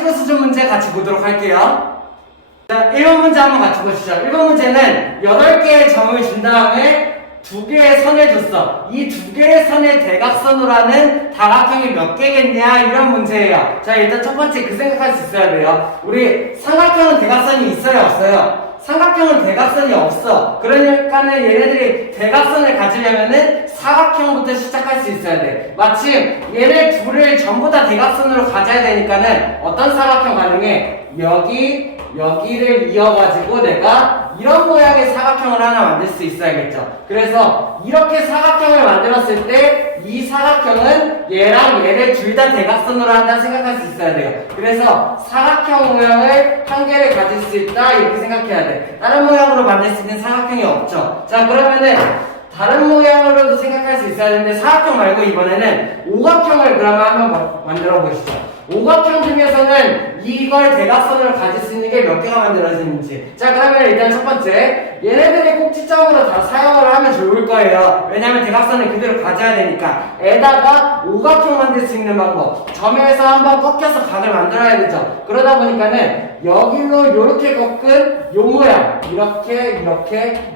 시급 수준 문제 같이 보도록 할게요. 자, 1번 문제 한번 같이 보시죠. 1번 문제는 8개의 점을 준 다음에 2개의 선을 줬어. 이 2개의 선의 대각선으로 하는 다각형이 몇 개겠냐, 이런 문제예요. 자, 일단 첫 번째 그 생각할 수 있어야 돼요. 우리 삼각형은 대각선이 있어요, 없어요? 삼각형은 대각선이 없어. 그러니까는 얘네들이 대각선을 가지려면은 사각형부터 시작할 수 있어야 돼. 마침 얘네 둘을 전부 다 대각선으로 가져야 되니까는 어떤 사각형 가능해? 여기를 이어가지고 내가 이런 모양의 사각형을 하나 만들 수 있어야겠죠. 그래서 이렇게 사각형을 만들었을 때 이 사각형은 얘랑 얘를 둘 다 대각선으로 한다 생각할 수 있어야 돼요. 그래서 사각형 모양을 한 개를 가질 수 있다, 이렇게 생각해야 돼. 다른 모양으로 만들 수 있는 사각형이 없죠. 자, 그러면은 다른 모양으로도 생각할 수 있어야 되는데 사각형 말고 이번에는 오각형을 그러면 한번 만들어 보시죠. 오각형 중에서는 이걸 대각선으로 가질 수 있는 게 몇 개가 만들어지는지. 자, 그러면 일단 첫 번째, 얘네들이 꼭지점으로 다 사용을 하면 좋을 거예요. 왜냐면 대각선을 그대로 가져야 되니까. 에다가 오각형 만들 수 있는 방법, 점에서 한번 꺾여서 각을 만들어야 되죠. 그러다 보니까는 여기로 요렇게 꺾은 요 모양, 이렇게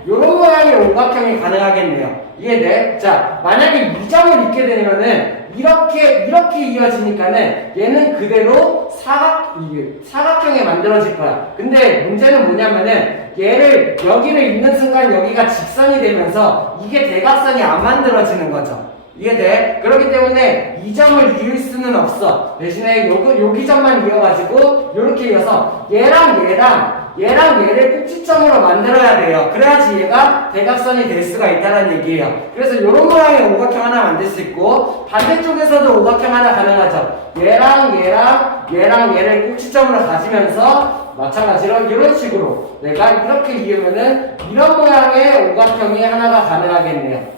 요런 모양의 오각형이 가능하겠네요. 이해돼? 자, 만약에 이 점을 있게 되면은 이렇게 이어지니까는 얘는 그대로 사각형이 만들어질 거야. 근데 문제는 뭐냐면은 얘를 여기를 있는 순간 여기가 직선이 되면서 이게 대각선이 안 만들어지는 거죠. 이해돼? 그렇기 때문에 이 점을 이을 수는 없어. 대신에 여기 점만 이어가지고 요렇게 이어서 얘랑 얘를 꼭지점으로 만들어야 돼요. 그래야지 얘가 대각선이 될 수가 있다는 얘기예요. 그래서 이런 모양의 오각형 하나 만들 수 있고, 반대쪽에서도 오각형 하나 가능하죠. 얘랑 얘를 꼭지점으로 가지면서 마찬가지로 이런 식으로 내가 이렇게 이으면은 이런 모양의 오각형이 하나가 가능하겠네요.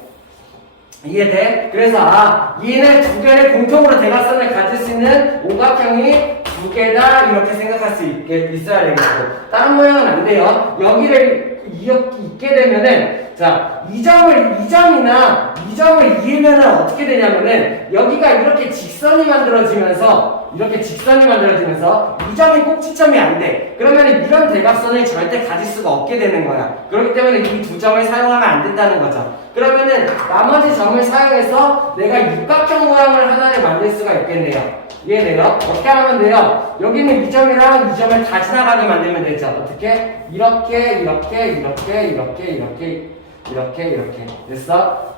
이해돼? 그래서 얘네 2개를 공통으로 대각선을 가질 수 있는 오각형이 2개다, 이렇게 생각할 수 있어야 되겠고, 다른 모양은 안 돼요. 여기를 있게 되면은, 자, 이 점을 이으면은 어떻게 되냐면은 여기가 이렇게 직선이 만들어지면서 이 점이 꼭지점이 안 돼. 그러면은 이런 대각선을 절대 가질 수가 없게 되는 거야. 그렇기 때문에 이 2점을 사용하면 안 된다는 거죠. 그러면은 나머지 점을 사용해서 내가 육각형 모양을 하나를 만들 수가 있겠네요. 이해돼요? 어떻게 하면 돼요? 여기는 이 점이랑 이 점을 다 지나가게 만들면 되죠. 어떻게? 이렇게 됐어?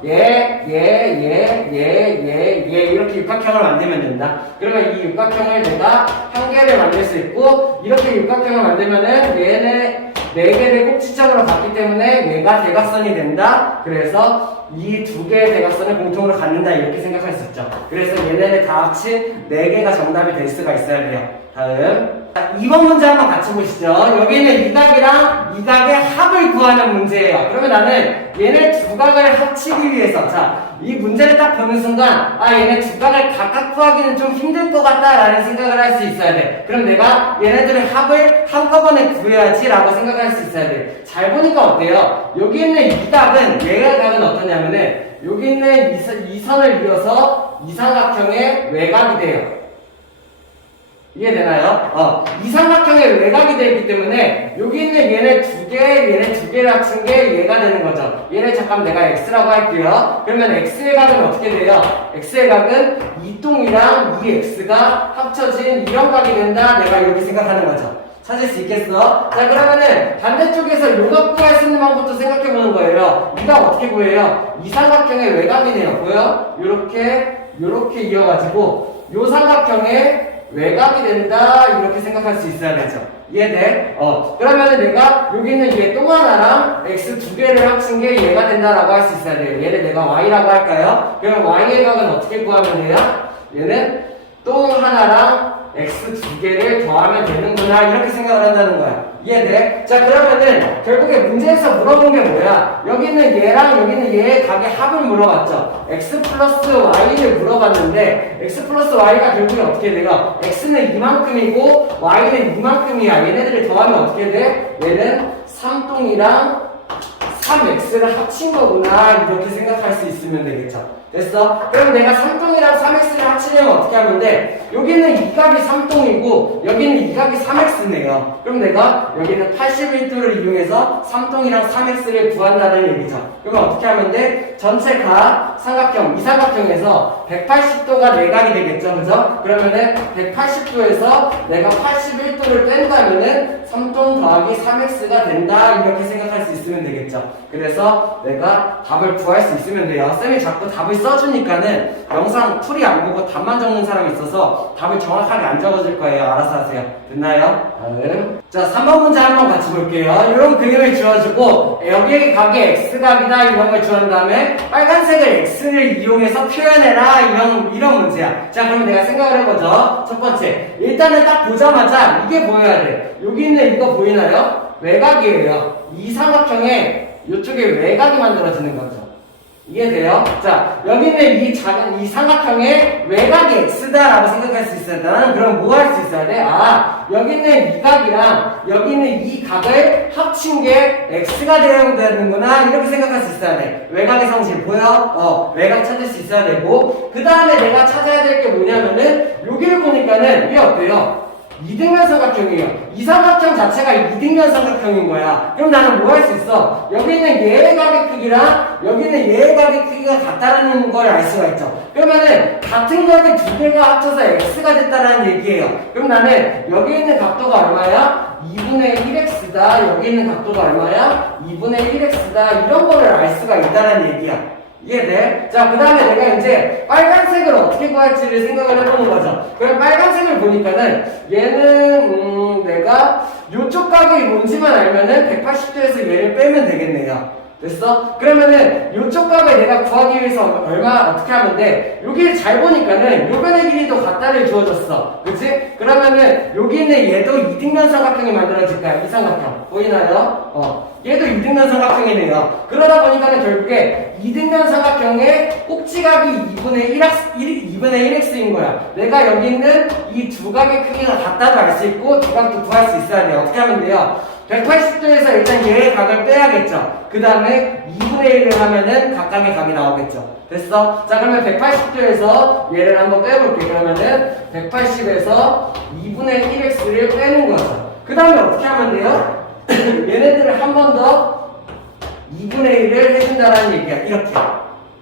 이렇게 육각형을 만들면 된다. 그러면 이 육각형을 내가 한 개를 만들 수 있고, 이렇게 육각형을 만들면은 얘네 4개를 꼭지점으로 갔기 때문에 얘가 대각선이 된다. 그래서 이 2개의 대각선을 공통으로 갖는다, 이렇게 생각할 수 있죠. 그래서 얘네를 다 합친 4개가 정답이 될 수가 있어야 돼요. 다음, 2번 문제 한번 같이 보시죠. 여기는 이 각이랑 이 각의 합을 구하는 문제예요. 그러면 나는 얘네 2각을 합치기 위해서, 자, 이 문제를 딱 보는 순간, 얘네 2각을 각각 구하기는 좀 힘들 것 같다라는 생각을 할 수 있어야 돼. 그럼 내가 얘네들의 합을 한꺼번에 구해야지 라고 생각할 수 있어야 돼. 잘 보니까 어때요? 여기 있는 이 각은, 얘의 각은 어떠냐면은 여기 있는 이 선을 이어서 이 삼각형의 외곽이 돼요. 이해되나요? 이 삼각형의 외곽이 되기 때문에 여기 있는 얘네 2개를 합친 게 얘가 되는 거죠. 얘를 잠깐 내가 x라고 할게요. 그러면 x의 각은 어떻게 돼요? x의 각은 이 똥이랑 이 x가 합쳐진 이런 각이 된다, 내가 이렇게 생각하는 거죠. 찾을 수 있겠어? 자, 그러면은 반대쪽에서 요각 구할 수 있는 방법도 생각해보는 거예요. 이가 어떻게 구해요? 이 삼각형의 외곽이네요. 보여? 요렇게 이어가지고 요 삼각형의 외곽이 된다, 이렇게 생각할 수 있어야 되죠. 이해돼? 그러면은 내가 여기 있는 얘 똥 하나랑 x 2개를 합친 게 얘가 된다라고 할 수 있어야 돼요. 얘를 내가 y라고 할까요? 그러면 y의 각은 어떻게 구하면 돼요? 얘는 똥 하나랑 x 2개를 더하면 되는구나, 이렇게 생각을 한다는 거야. 이해돼? 자, 그러면은 결국에 문제에서 물어본 게 뭐야? 여기 있는 얘랑 여기 있는 얘의 각의 합을 물어봤죠. x 플러스 y를 물어봤는데 x 플러스 y가 결국에 어떻게 돼요? x는 이만큼이고 y는 이만큼이야. 얘네들을 더하면 어떻게 돼? 얘는 3똥이랑 3x를 합친 거구나, 이렇게 생각할 수 있으면 되겠죠. 됐어? 그럼 내가 3똥이랑 3x를 합치려면 어떻게 하면 돼? 여기는 이 각이 3똥이고 x이고 여기는 이 각이 3x네요. 그럼 내가 여기는 81도를 이용해서 삼동이랑 3x를 구한다는 얘기죠. 그러면 어떻게 하면 돼? 전체 각 삼각형, 이 삼각형에서 180도가 내각이 되겠죠. 그죠? 그러면은 180도에서 내가 81도를 뺀다면은 3동 더하기 3x가 된다. 이렇게 생각할 수 있으면 되겠죠. 그래서 내가 답을 구할 수 있으면 돼요. 쌤이 자꾸 답을 써주니까는 영상 풀이 안 보고 답만 적는 사람이 있어서 답을 정확하게 안 적어줄 거예요. 알아서 하세요. 됐나요? 자, 3번 문제 한번 같이 볼게요. 이런 그림을 지워주고 여기에 각이 x각이다 이런 걸 주한 다음에 빨간색을 x를 이용해서 표현해라 이런 문제야. 자, 그럼 내가 생각을 해보죠. 첫 번째, 일단은 딱 보자마자 이게 보여야 돼. 여기 있는 이거 보이나요? 외곽이에요. 이 삼각형에 이쪽에 외곽이 만들어지는 거죠. 이해돼요? 자, 여기 있는 이 작은 이 삼각형의 외곽이 x다라고 생각할 수 있어야 돼. 나는 그럼 뭐 할 수 있어야 돼? 아, 여기 있는 이 각이랑 여기 있는 이 각을 합친 게 x가 되어야 되는구나 이렇게 생각할 수 있어야 돼. 외곽의 성질 보여? 외곽 찾을 수 있어야 되고 그 다음에 내가 찾아야 될 게 뭐냐면은 여기를 보니까는 이게 어때요? 이등변 삼각형이에요. 이 삼각형 자체가 이등변 삼각형인 거야. 그럼 나는 뭐 할 수 있어? 여기 있는 얘의 각의 크기랑 여기 있는 얘의 각의 크기가 같다는 걸 알 수가 있죠. 그러면은 같은 각의 두 개가 합쳐서 x가 됐다는 얘기예요. 그럼 나는 여기 있는 각도가 얼마야? 2분의 1x다. 여기 있는 각도가 얼마야? 2분의 1x다. 이런 거를 알 수가 있다는 얘기야. 이해돼? 자, 그 다음에 내가 이제 빨간색을 어떻게 구할지를 생각을 해보는 거죠. 그럼 빨간색을 보니까는 얘는 내가 요쪽 각이 뭔지만 알면은 180도에서 얘를 빼면 되겠네요. 됐어? 그러면은 요쪽 각을 내가 구하기 위해서 얼마 어떻게 하면 돼? 여기를 잘 보니까는 요 변의 길이도 같다를 주어졌어. 그치? 그러면은 여기 있는 얘도 이등변 삼각형이 만들어질 거야. 이 삼각형 보이나요? 얘도 이등변 삼각형이네요. 그러다 보니까는 결국에 이등변 삼각형의 꼭지각이 2분의 1x인 거야. 내가 여기 있는 이 두 각의 크기가 같다도 알 수 있고 두 각도 구할 수 있어야 돼요. 어떻게 하면 돼요? 180도에서 일단 얘의 각을 빼야겠죠. 그 다음에 2분의 1을 하면은 각각의 각이 나오겠죠. 됐어? 자, 그러면 180도에서 얘를 한번 빼볼게. 그러면은 180에서 2분의 1x를 빼는 거죠. 그 다음에 어떻게 하면 돼요? 얘네들을 한 번 더 2분의 1을 해준다라는 얘기야. 이렇게.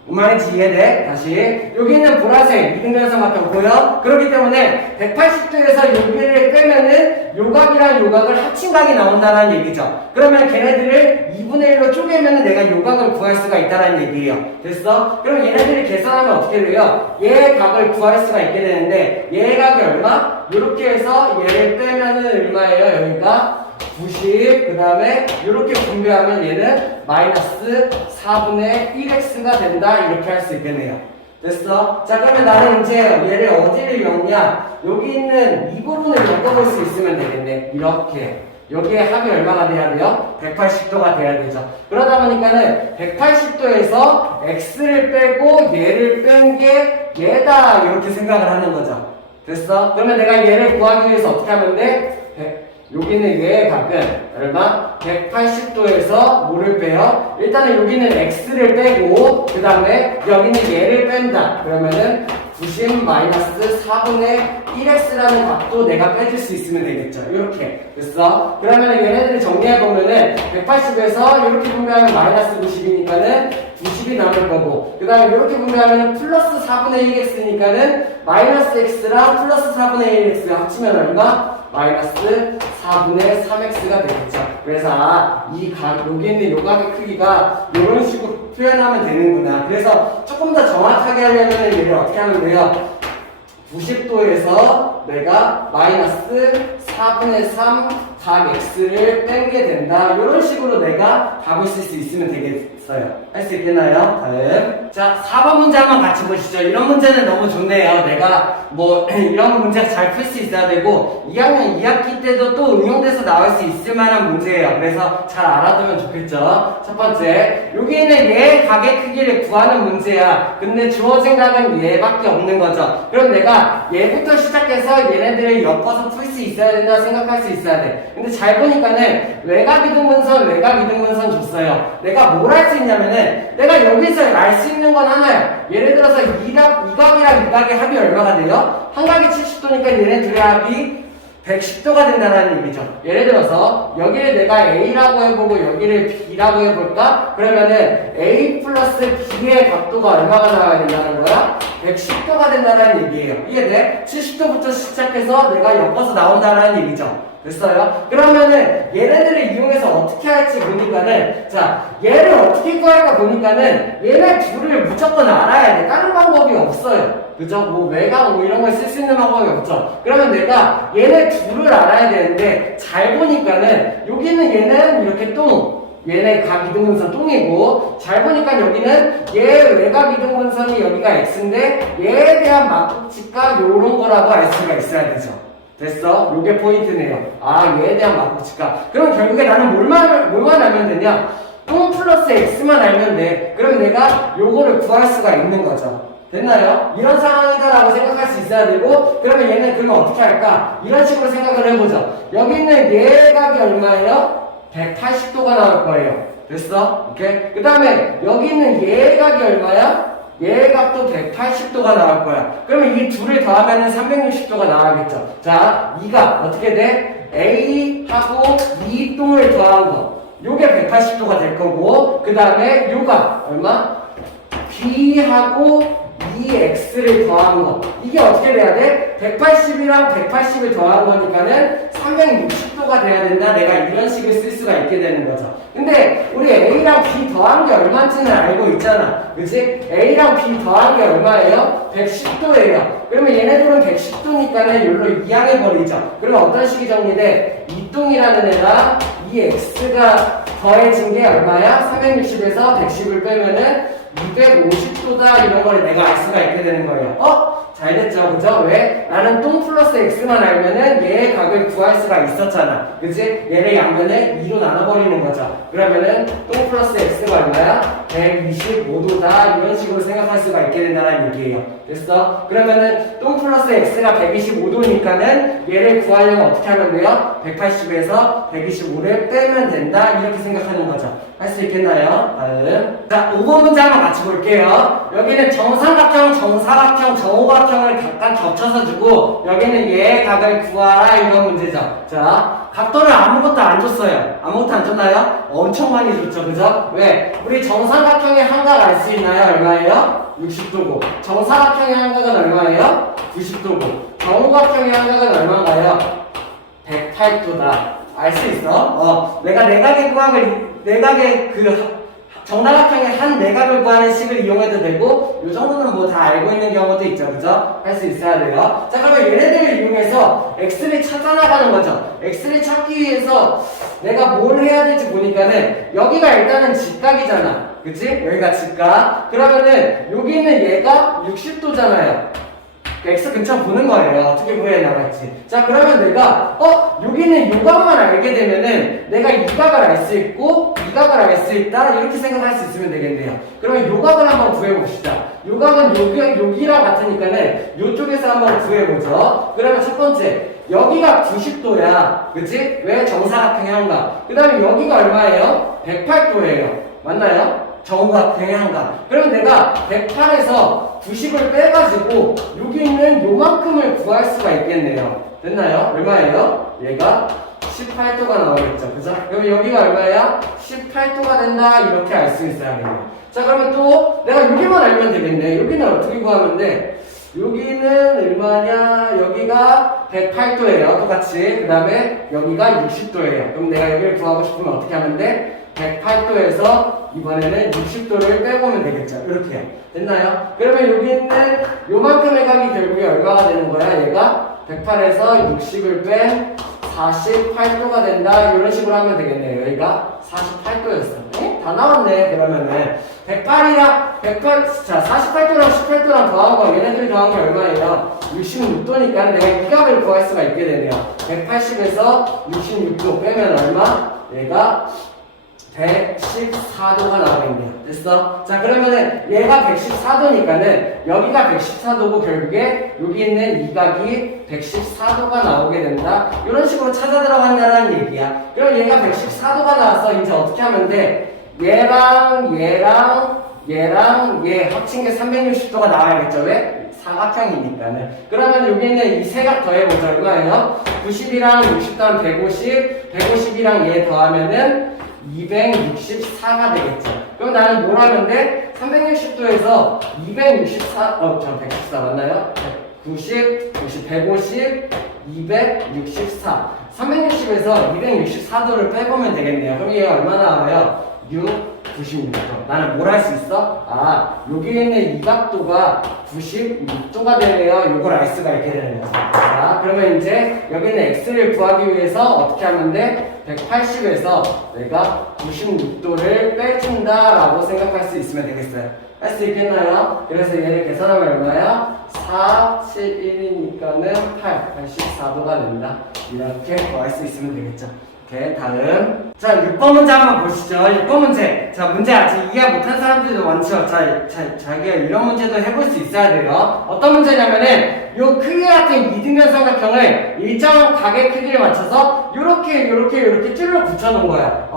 말인지 이해돼? 다시. 여기 있는 보라색 이등변 삼각형 보여? 그렇기 때문에 180도에서 여기를 빼면은 요각이랑 요각을 합친 각이 나온다는 얘기죠. 그러면 걔네들을 2분의 1로 쪼개면은 내가 요각을 구할 수가 있다는 얘기예요. 됐어? 그럼 얘네들을 계산하면 어떻게 돼요? 얘의 각을 구할 수가 있게 되는데 얘의 각이 얼마? 이렇게 해서 얘를 빼면은 얼마예요? 여기가 90, 그 다음에 이렇게 분배하면 얘는 마이너스 4분의 1x가 된다 이렇게 할 수 있겠네요. 됐어? 자, 그러면 나는 이제 얘를 어디를 엮냐? 여기 있는 이 부분을 엮어볼 수 있으면 되겠네. 이렇게 여기에 합이 얼마가 돼야 돼요? 180도가 돼야 되죠. 그러다 보니까는 180도에서 x를 빼고 얘를 뺀 게 얘다 이렇게 생각을 하는 거죠. 됐어? 그러면 내가 얘를 구하기 위해서 어떻게 하면 돼? 여기는 얘의 각은 얼마? 180도에서 뭐를 빼요? 일단은 여기는 x를 빼고 그 다음에 여기는 얘를 뺀다. 그러면은 90 마이너스 4분의 1x라는 값도 내가 빼줄 수 있으면 되겠죠. 이렇게 됐어? 그러면 얘네들을 정리해보면은 180에서 이렇게 분배하면 마이너스 90이니까는 90이 남을 거고 그 다음에 이렇게 분배하면 플러스 4분의 1x니까는 마이너스 x랑 플러스 4분의 1x가 합치면 얼마? 마이너스 4분의 3x가 되겠죠. 그래서 이 각, 여기 있는 요 각의 크기가 이런 식으로 표현하면 되는구나. 그래서 조금 더 정확하게 하려면 얘를 어떻게 하면 돼요? 90도에서 내가 마이너스 4분의 3 각 x를 뺀 게 된다. 이런 식으로 내가 답을 쓸 수 있으면 되겠어요. 할 수 있겠나요? 다음. 자, 4번 문제 한번 같이 보시죠. 이런 문제는 너무 좋네요. 내가 뭐 이런 문제 잘 풀 수 있어야 되고 2학년 2학기 때도 또 응용돼서 나올 수 있을 만한 문제예요. 그래서 잘 알아두면 좋겠죠. 첫 번째, 여기는 얘의 각의 크기를 구하는 문제야. 근데 주어진 각은 얘밖에 없는 거죠. 그럼 내가 얘부터 시작해서 얘네들을 엮어서 풀 수 있어야 된다 생각할 수 있어야 돼. 근데 잘 보니까는 외곽 이등분선, 외곽 이등분선 줬어요. 내가 뭘 할 수 있냐면은 내가 여기서 알 수 있는 건 하나야. 예를 들어서 이 각이랑 이 각의 합이 얼마가 돼요? 한 각이 70도니까 얘네 둘의 합이 110도가 된다는 얘기죠. 예를 들어서 여기를 내가 A라고 해보고 여기를 B라고 해볼까? 그러면은 A 플러스 B의 각도가 얼마가 나와야 된다는 거야? 110도가 된다는 얘기예요. 이해돼? 70도부터 시작해서 내가 엮어서 나온다는 얘기죠. 됐어요? 그러면은 얘네들을 이용해서 어떻게 할지 보니까는, 자, 얘를 어떻게 구할까 보니까는 얘네 둘을 무조건 알아야 돼. 다른 방법이 없어요. 그죠? 뭐 외곽 뭐 이런 걸 쓸 수 있는 방법이 없죠. 그러면 내가 얘네 둘을 알아야 되는데, 잘 보니까는 여기는 얘는 이렇게 얘네 각 이등분선 똥이고, 잘 보니까 여기는 얘 외곽 이등분선이 여기가 x인데 얘에 대한 막국지가 요런 거라고 알 수가 있어야 되죠. 됐어? 요게 포인트네요. 아, 얘에 대한 막국지가. 그럼 결국에 나는 뭘만 알면 되냐? 똥 플러스 x만 알면 돼. 그럼 내가 요거를 구할 수가 있는 거죠. 됐나요? 이런 상황이다라고 생각할 수 있어야 되고, 그러면 얘는 그러면 어떻게 할까? 이런 식으로 생각을 해보죠. 여기 있는 얘각이 얼마예요? 180도가 나올 거예요. 됐어? 오케이? 그 다음에 여기 있는 얘각이 얼마야? 얘각도 180도가 나올 거야. 그러면 이 둘을 더하면 360도가 나와야겠죠. 자, 이가 어떻게 돼? A하고 이 똥을 더한 거. 요게 180도가 될 거고, 그 다음에 요가 얼마? B하고 이 x를 더한 거. 이게 어떻게 돼야 돼? 180이랑 180을 더한 거니까는 360도가 돼야 된다. 내가 이런 식을 쓸 수가 있게 되는 거죠. 근데 우리 A랑 B 더한 게 얼마인지는 알고 있잖아. 그치? A랑 B 더한 게 얼마예요? 110도예요. 그러면 얘네들은 110도니까는 여기로 이항해버리죠. 그러면 어떤 식이 정리돼? 이동이라는 애랑 이 x가 더해진 게 얼마야? 360에서 110을 빼면은 250도다 이런 걸 내가 알 수가 있게 되는 거예요. 잘 됐죠, 그죠? 왜? 나는 똥 플러스 x만 알면은 얘의 각을 구할 수가 있었잖아. 그치? 얘를 양면을 2로 나눠버리는 거죠. 그러면은 똥 플러스 x가 얼마야? 125도다 이런 식으로 생각할 수가 있게 된다는 얘기예요. 됐어? 그러면은 똥 플러스 x가 125도니까는 얘를 구하려면 어떻게 하면 돼요? 180에서 125를 빼면 된다 이렇게 생각하는 거죠. 할 수 있겠나요? 다음. 자, 5번 문제 한번 같이 볼게요. 여기는 정삼각형, 정사각형, 정오각형을 각각 겹쳐서 주고 여기는 얘의 각을 구하라 이런 문제죠. 자, 각도를 아무것도 안 줬어요. 아무것도 안 줬나요? 엄청 많이 줬죠, 그죠? 왜? 우리 정삼각형의 한각 알 수 있나요? 얼마예요? 60도고. 정사각형의 한각은 얼마예요? 90도고. 정오각형의 한각은 얼마인가요? 108도다. 알 수 있어? 내가 내각의 정다각형의 한 내각을 구하는 식을 이용해도 되고, 요 정도는 뭐 다 알고 있는 경우도 있죠, 그죠? 할 수 있어야 돼요. 자, 그러면 얘네들을 이용해서 x를 찾아 나가는 거죠. x를 찾기 위해서 내가 뭘 해야 될지 보니까는 여기가 일단은 직각이잖아. 그치? 여기가 직각. 그러면은 여기 있는 얘가 60도잖아요. x 근처 보는 거예요. 어떻게 구해 나갈지. 자, 그러면 내가 여기는 요 각만 알게 되면은 내가 이 각을 알 수 있고 이 각을 알 수 있다 이렇게 생각할 수 있으면 되겠네요. 그러면 요 각을 한번 구해봅시다. 요 각은 여기랑 같으니까는 요쪽에서 한번 구해보죠. 그러면 첫 번째 여기가 90도야. 그치? 왜? 정사각형의 한각. 그 다음에 여기가 얼마예요? 108도예요. 맞나요? 정각형의 한각. 그럼 내가 108에서 90을 빼가지고 여기 있는 요만큼을 구할 수가 있겠네요. 됐나요? 얼마예요? 얘가 18도가 나오겠죠. 그죠? 그럼 여기가 얼마야? 18도가 된다. 이렇게 알 수 있어야겠네요. 자, 그러면 또 내가 여기만 알면 되겠네. 여기는 어떻게 구하면 돼? 여기는 얼마냐? 여기가 108도예요. 똑같이. 그 다음에 여기가 60도예요. 그럼 내가 여기를 구하고 싶으면 어떻게 하면 돼? 108도에서 이번에는 60도를 빼보면 되겠죠. 이렇게요. 됐나요? 그러면 여기 있는 요만큼의 각이 결국에 얼마가 되는 거야? 얘가 108에서 60을 뺀 48도가 된다. 이런 식으로 하면 되겠네요. 여기가 48도였어. 에? 다 나왔네. 그러면은 108, 자, 48도랑 18도랑 더한 거, 얘네들이 더한 거 얼마예요? 66도니까 내가 이 값을 구할 수가 있게 되네요. 180에서 66도 빼면 얼마? 얘가 114도가 나오겠네요. 됐어? 자, 그러면은 얘가 114도니까는 여기가 114도고 결국에 여기 있는 이 각이 114도가 나오게 된다. 이런 식으로 찾아 들어간다는 얘기야. 그럼 얘가 114도가 나와서 이제 어떻게 하면 돼? 얘랑 얘 합친 게 360도가 나와야겠죠? 왜? 사각형이니까는. 그러면 여기 있는 이 세 각 더해보자. 얼마예요? 90이랑 60 더하면 150, 150이랑 얘 더하면은 264가 되겠죠. 그럼 나는 뭘 하면 돼? 360도에서 264, 114 맞나요? 90, 90, 150, 264. 360에서 264도를 빼보면 되겠네요. 그럼 얘가 얼마 나와요? 6, 96도. 나는 뭘 할 수 있어? 아, 여기 있는 이 각도가 96도가 되네요. 요걸 알 수가 있게 되는 거죠. 자, 그러면 이제 여기 있는 x를 구하기 위해서 어떻게 하면 돼? 180에서 내가 96도를 빼준다라고 생각할 수 있으면 되겠어요. 할 수 있겠나요? 그래서 얘를 계산하면 얼마야? 4, 7, 1이니까는 8, 84도가 된다. 이렇게 구할 수 있으면 되겠죠. 오케이, 다음. 자, 6번 문제 한번 보시죠. 6번 문제. 자, 문제 아직 이해 못한 사람들도 많죠. 자기가 이런 문제도 해볼 수 있어야 돼요. 어떤 문제냐면은, 요 크기 같은 이등변 삼각형을 일정 각의 크기를 맞춰서 요렇게 쭈르륵 붙여놓은 거야.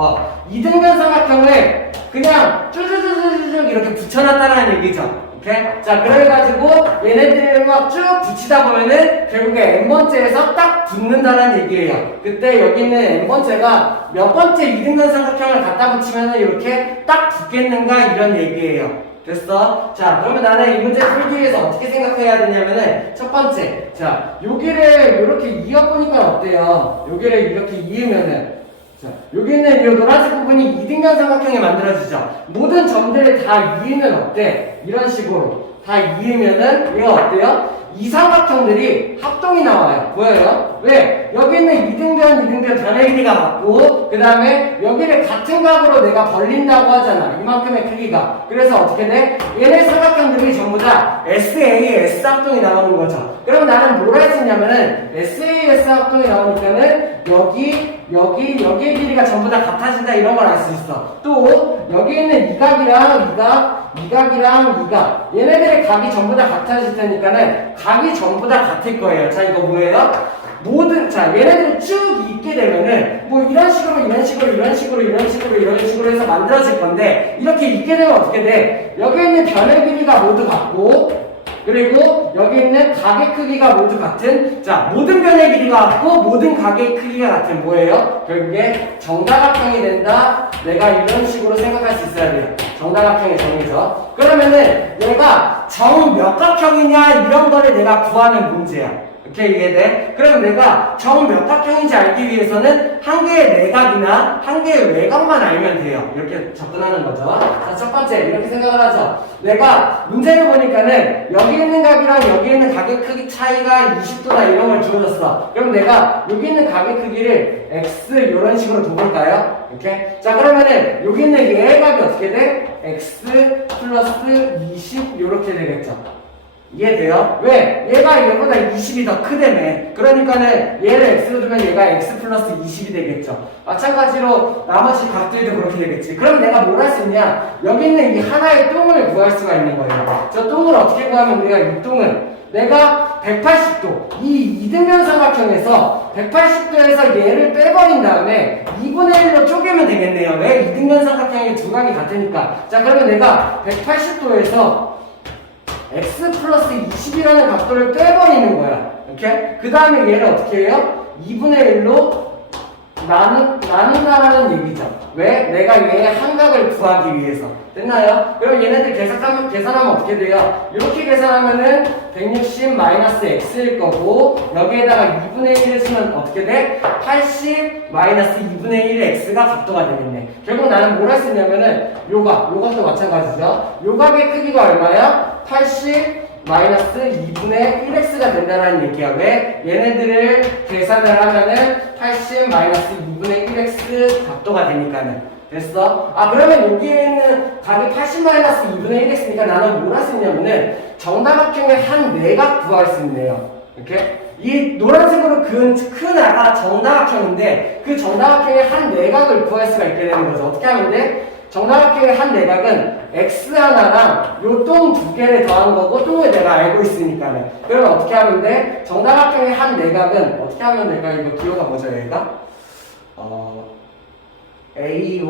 이등변 삼각형을 그냥 쭈르륵 이렇게 붙여놨다는 얘기죠. 오케이? 자, 그래가지고 얘네들을 막 쭉 붙이다 보면은 결국에 n번째에서 딱 붙는다는 얘기예요. 그때 여기 있는 n번째가 몇 번째 이등변 삼각형을 갖다 붙이면은 이렇게 딱 붙겠는가 이런 얘기예요. 됐어? 자, 그러면 나는 이 문제 풀기 위해서 어떻게 생각해야 되냐면은 첫 번째, 자, 여기를 이렇게 이어보니까 어때요? 여기를 이렇게 이으면은 자, 여기 있는 이 노란색 부분이 이등변 삼각형이 만들어지죠. 모든 점들을 다 이으면 어때? 이런 식으로 다 이으면은 얘가 어때요? 이 삼각형들이 합동이 나와요. 보여요? 왜? 여기 있는 이등변 변의 길이가 같고 그 다음에 여기를 같은 각으로 내가 벌린다고 하잖아. 이만큼의 크기가. 그래서 어떻게 돼? 얘네 삼각형들이 전부 다 SAS 합동이 나오는 거죠. 그럼 나는 뭘 할 수 있냐면은 SAS 합동이 나오니까는 여기의 길이가 전부 다 같아진다 이런 걸 알 수 있어. 또 여기 있는 이 각이랑 이 각이랑 얘네들의 각이 전부 다 같아질 테니까는 각이 전부 다 같을 거예요. 자, 이거 뭐예요? 얘네들이 쭉 있게 되면은 뭐 이런 식으로 해서 만들어질 건데 이렇게 있게 되면 어떻게 돼? 여기 있는 변의 길이가 모두 같고 그리고 여기 있는 각의 크기가 모두 같은 자 모든 변의 길이가 같고 모든 각의 크기가 같은 뭐예요? 결국에 정다각형이 된다. 내가 이런 식으로 생각할 수 있어야 돼요. 정다각형의 정의죠. 그러면은 얘가 정몇각형이냐 이런 거를 내가 구하는 문제야. 오케이, 이해돼? 그럼 내가 정 몇 각형인지 알기 위해서는 한 개의 내각이나 한 개의 외곽만 알면 돼요. 이렇게 접근하는 거죠. 자, 첫 번째 이렇게 생각을 하죠. 내가 문제를 보니까는 여기 있는 각이랑 여기 있는 각의 크기 차이가 20도다 이런 걸 주어졌어. 그럼 내가 여기 있는 각의 크기를 x 이런 식으로 둬볼까요? 이렇게. 자, 그러면은 여기 있는 얘의 각이 어떻게 돼? x 플러스 20 이렇게 되겠죠. 이해돼요? 왜? 얘가 얘보다 20이 더 크다며. 그러니까는 얘를 x로 두면 얘가 x 플러스 20이 되겠죠. 마찬가지로 나머지 각들도 그렇게 되겠지. 그럼 내가 뭘 할 수 있냐? 여기 있는 이 하나의 똥을 구할 수가 있는 거예요. 저 똥을 어떻게 구하면 돼요? 이 똥은 내가 180도 이 이등변 삼각형에서 180도에서 얘를 빼버린 다음에 2분의 1로 쪼개면 되겠네요. 왜? 이등변 삼각형의 두 각이 같으니까. 자, 그러면 내가 180도에서 x 플러스 20이라는 각도를 빼버리는 거야. 오케이? 그 다음에 얘를 어떻게 해요? 2분의 1로 나눈다라는 얘기죠. 왜? 내가 얘의 한각을 구하기 위해서. 됐나요? 그럼 얘네들 계산하면 어떻게 돼요? 이렇게 계산하면은 160 마이너스 x일 거고 여기에다가 2분의 1을 쓰면 어떻게 돼? 80 마이너스 2분의 1의 x가 각도가 되겠네. 결국 나는 뭘 할 수 있냐면은 요각도 마찬가지죠. 요각의 크기가 얼마야? 80 마이너스 2분의 1x가 된다는 얘기야. 왜? 얘네들을 계산을 하면은 80 마이너스 2분의 1x 각도가 되니까는. 됐어? 아, 그러면 여기에 있는 각이 80 마이너스 2분의 1x니까 나는 뭘 할 수 있냐면은 정다각형의 한 내각 구할 수 있네요. 이렇게? 이 노란색으로 그은 큰 아가 정다각형인데 그 정다각형의 한 내각을 구할 수가 있게 되는 거죠. 어떻게 하면 돼? 정다각형의 한 내각은 x 하나랑 요 똥 두 개를 더한 거고 똥을 내가 알고 있으니까는. 그러면 어떻게 하면 돼? 정다각형의 한 내각은 어떻게 하면 될까? 이거 기호가 뭐죠, 얘가? A1.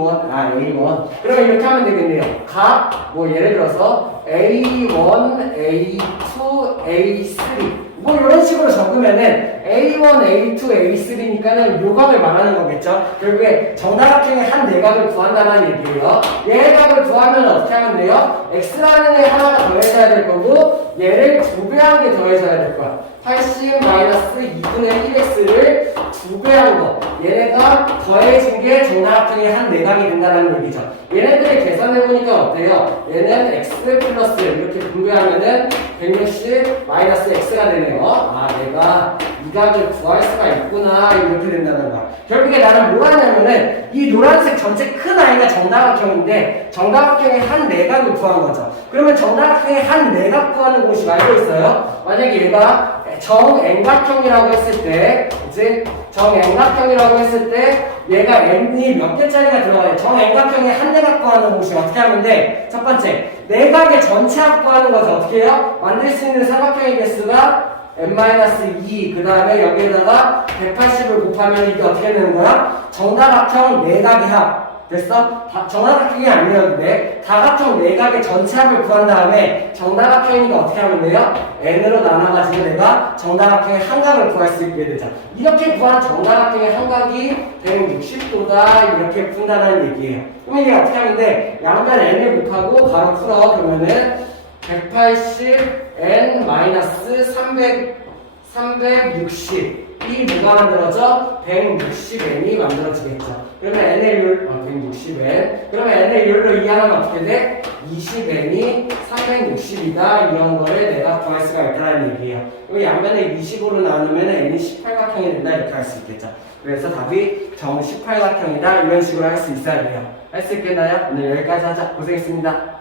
그러면 이렇게 하면 되겠네요. 각, 뭐 예를 들어서 A1, A2, A3 뭐 이런 식으로 적으면은 A1, A2, A3니까는 요각을 말하는 거겠죠. 결국에 정다각형의 한 내각을 구한다는 얘기예요. 얘각을 구하면 어떻게 하면 돼요? X라는 애 하나가 더해져야 될 거고 얘를 2배한 게 더해져야 될 거야. 80-2분의 1x를 2배한 거 얘네가 더해진 게 정다각형의 한 내각이 된다는 얘기죠. 얘네들을 계산해보니까 어때요? 얘는 x 플러스 이렇게 분배하면은 160 마이너스 x가 되네요. 아 내가 이 각을 구할 수가 있구나 이렇게 된다는 거야. 결국에 나는 뭘 하냐면은 이 노란색 전체 큰 아이가 정다각형인데 정다각형의 한 내각을 구한 거죠. 그러면 정다각형의 한 내각 구하는 곳이 알고 있어요? 만약에 얘가 정円각형이라고 했을 때 이제 정円각형이라고 했을 때 얘가 n이 몇 개짜리가 들어가요? 정円각형의 한 내각 구하는 곳이 어떻게 하면 돼? 첫 번째 내각의 전체 합 구하는 거죠. 어떻게 해요? 만들 수 있는 삼각형의 개수가 n-2 그 다음에 여기에다가 180을 곱하면 이게 어떻게 되는 거야? 정다각형 내각의 합 됐어? 정다각형이 아니었는데 다각형 내각의 전체 합을 구한 다음에 정다각형이니까 어떻게 하면 돼요? n으로 나눠가지고 내가 정다각형의 한각을 구할 수 있게 되죠. 이렇게 구한 정다각형의 한각이 160도다 이렇게 푼다는 얘기예요. 그러면 이게 어떻게 하면 돼? 양변 n을 곱하고 바로 풀어. 그러면은 180 n-360이 뭐가 만들어져? 160n이 만들어지겠죠. 그러면 n의 율, 160n. 그러면 n의 율로 이해하면 어떻게 돼? 20n이 360이다. 이런 거를 내가 구할 수가 있다는 얘기예요. 그리고 양변에 20으로 나누면 n이 18각형이 된다. 이렇게 할 수 있겠죠. 그래서 답이 정 18각형이다. 이런 식으로 할 수 있어야 돼요. 할 수 있겠나요? 오늘 여기까지 하자. 고생했습니다.